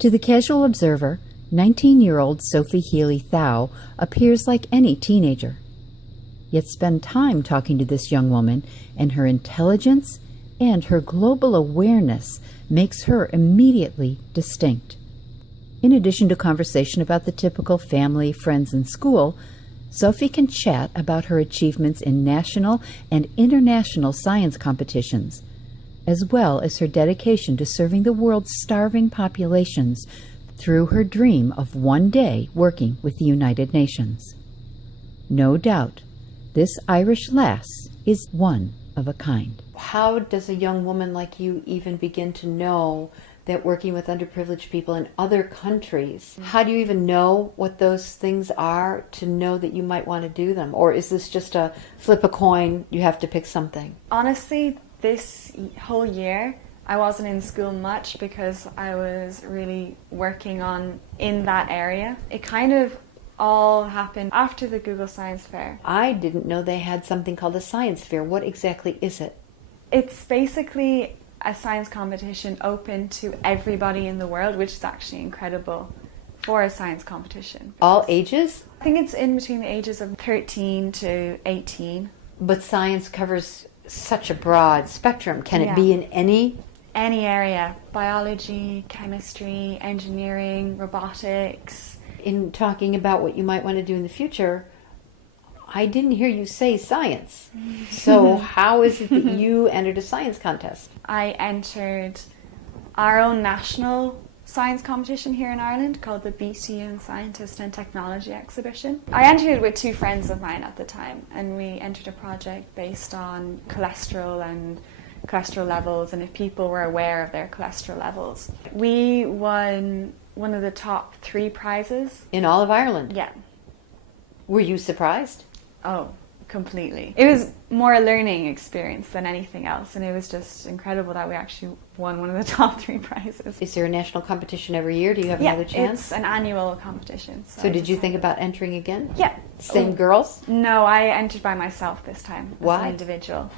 To the casual observer, 19-year-old Sophie Healy-Thow appears like any teenager. Yet spend time talking to this young woman, and her intelligence and her global awareness makes her immediately distinct. In addition to conversation about the typical family, friends, and school, Sophie can chat about her achievements in national and international science competitions, as well as her dedication to serving the world's starving populations through her dream of one day working with the United Nations. No doubt, this Irish lass is one of a kind. How does a young woman like you even begin to know that working with underprivileged people in other countries, how do you even know what those things are to know that you might want to do them? Or is this just a flip a coin, you have to pick something? Honestly, this whole year I wasn't in school much because I was really working on in that area. It kind of all happened after the Google Science Fair. I didn't know they had something called a science fair. What exactly is it? It's basically a science competition open to everybody in the world, which is actually incredible for a science competition. All ages? I think it's in between the ages of 13 to 18. But science covers such a broad spectrum. Can it be in any area? Biology, chemistry, engineering, robotics. In talking about what you might want to do in the future, I didn't hear you say science. So how is it that you entered a science contest? I entered our own national science competition here in Ireland called the BT Scientist and Technology Exhibition. I entered it with two friends of mine at the time, and we entered a project based on cholesterol and cholesterol levels and if people were aware of their cholesterol levels. We won one of the top 3 prizes. In all of Ireland? Yeah. Were you surprised? Oh, completely. It was more a learning experience than anything else, and it was just incredible that we actually won one of the top 3 prizes. Is there a national competition every year? Do you have another chance? It's an annual competition. So did you think about entering again? Yeah. Same girls? No, I entered by myself this time. Why? As an individual.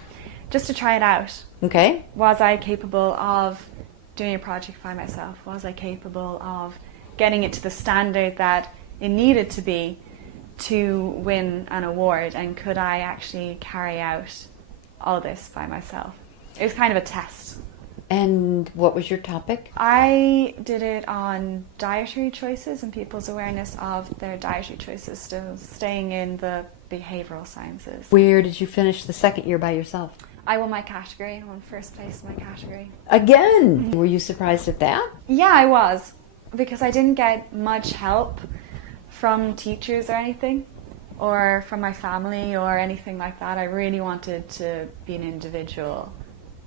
Just to try it out. Okay. Was I capable of doing a project by myself? Was I capable of getting it to the standard that it needed to be to win an award, and could I actually carry out all this by myself? It was kind of a test. And what was your topic? I did it on dietary choices and people's awareness of their dietary choices, still staying in the behavioural sciences. Where did you finish the second year by yourself? I won my category. I won first place in my category. Again? Were you surprised at that? Yeah, I was, because I didn't get much help from teachers or anything, or from my family or anything like that. I really wanted to be an individual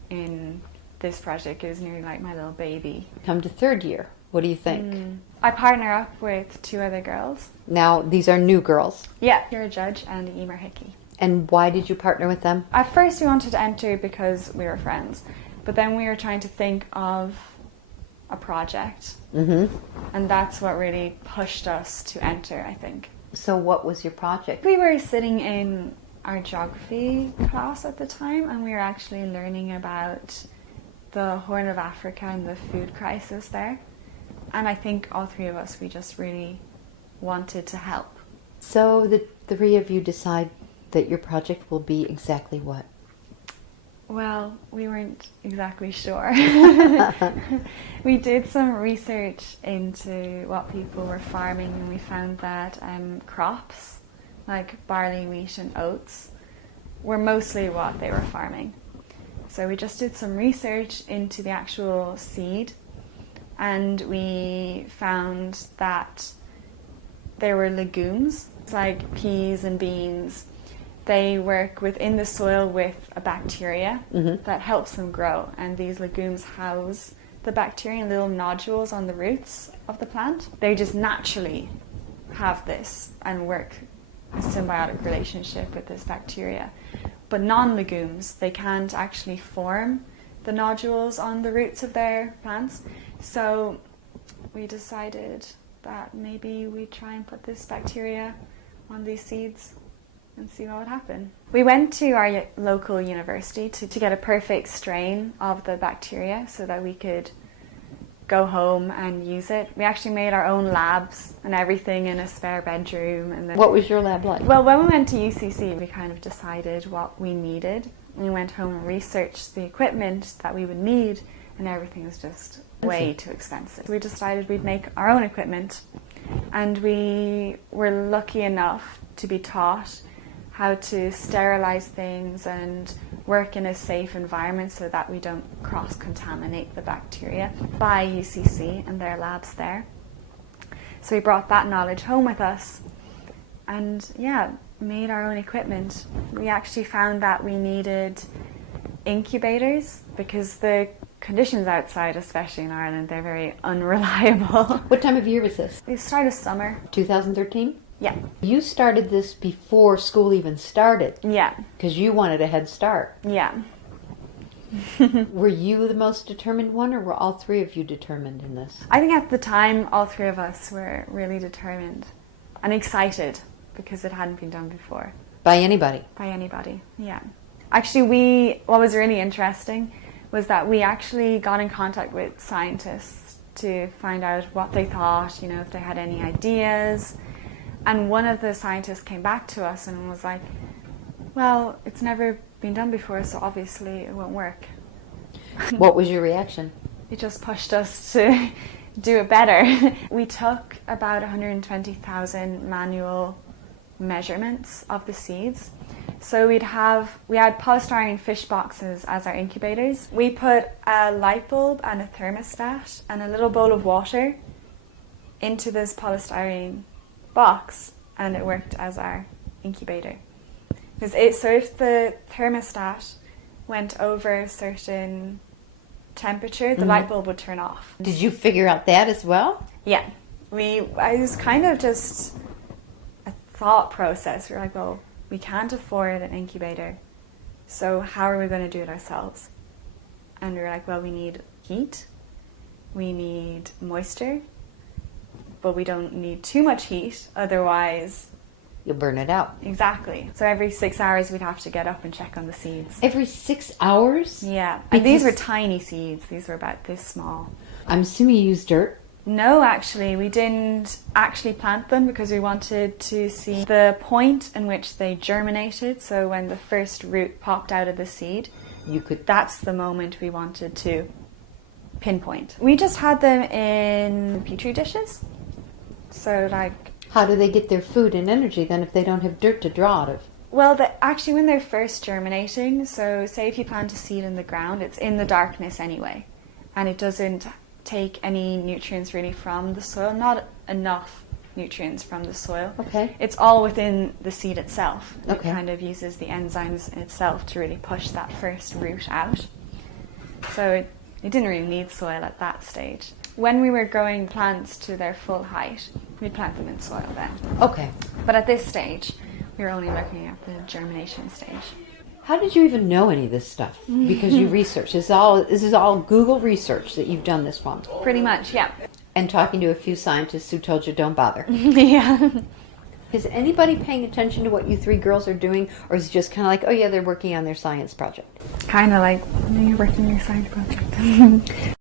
in this project. It was nearly like my little baby. Come to third year. What do you think? I partner up with 2 other girls. Now, these are new girls. Yeah, Kira Judge and Emer Hickey. And why did you partner with them? At first we wanted to enter because we were friends, but then we were trying to think of a project. And that's what really pushed us to enter, I think. So what was your project? We were sitting in our geography class at the time, and we were actually learning about the Horn of Africa and the food crisis there. And I think all 3 of us, we just really wanted to help. So the 3 of you decide that your project will be exactly what? Well, we weren't exactly sure. We did some research into what people were farming, and we found that crops like barley, wheat and oats were mostly what they were farming. So we just did some research into the actual seed, and we found that there were legumes like peas and beans. They work within the soil with a bacteria that helps them grow, and these legumes house the bacteria in little nodules on the roots of the plant. They just naturally have this and work a symbiotic relationship with this bacteria. But non-legumes, they can't actually form the nodules on the roots of their plants. So we decided that maybe we try and put this bacteria on these seeds and see what would happen. We went to our local university to get a perfect strain of the bacteria so that we could go home and use it. We actually made our own labs and everything in a spare bedroom. And then, What was your lab like? well, when we went to UCC, we kind of decided what we needed. We went home and researched the equipment that we would need, and everything was just way too expensive. We decided we'd make our own equipment, and we were lucky enough to be taught how to sterilize things and work in a safe environment so that we don't cross-contaminate the bacteria by UCC and their labs there. So we brought that knowledge home with us and made our own equipment. We actually found that we needed incubators because the conditions outside, especially in Ireland, they're very unreliable. What time of year was this? The start of summer. 2013? Yeah. You started this before school even started. Yeah. Because you wanted a head start. Yeah. Were you the most determined one, or were all three of you determined in this? I think at the time, all three of us were really determined and excited because it hadn't been done before. By anybody? By anybody, yeah. Actually, what was really interesting was that we actually got in contact with scientists to find out what they thought, if they had any ideas. And one of the scientists came back to us and was like, well, it's never been done before, so obviously it won't work. What was your reaction? It just pushed us to do it better. We took about 120,000 manual measurements of the seeds. So we had polystyrene fish boxes as our incubators. We put a light bulb and a thermostat and a little bowl of water into this polystyrene box, and it worked as our incubator. So if the thermostat went over a certain temperature, the light bulb would turn off. Did you figure out that as well? Yeah. I was kind of just a thought process. We were like, well, we can't afford an incubator, so how are we going to do it ourselves? And we were like, well, we need heat, we need moisture, but we don't need too much heat, otherwise You'll burn it out. Exactly. So every 6 hours we'd have to get up and check on the seeds. Every 6 hours? Yeah. And these were tiny seeds. These were about this small. I'm assuming you used dirt? No, actually. We didn't actually plant them because we wanted to see the point in which they germinated. So when the first root popped out of the seed, that's the moment we wanted to pinpoint. We just had them in petri dishes. So how do they get their food and energy then if they don't have dirt to draw out of? Well, actually when they're first germinating, so say if you plant a seed in the ground, it's in the darkness anyway, and it doesn't take any nutrients really from the soil, not enough nutrients from the soil. Okay. It's all within the seed itself. Okay. It kind of uses the enzymes in itself to really push that first root out. So it didn't really need soil at that stage. When we were growing plants to their full height, we'd plant them in soil then. Okay. But at this stage, we were only looking at the germination stage. How did you even know any of this stuff? Because you researched. This is all Google research that you've done this from. Pretty much, yeah. And talking to a few scientists who told you don't bother. Yeah. Is anybody paying attention to what you three girls are doing? Or is it just kind of like, oh yeah, they're working on their science project? Kind of like, you're working on your science project.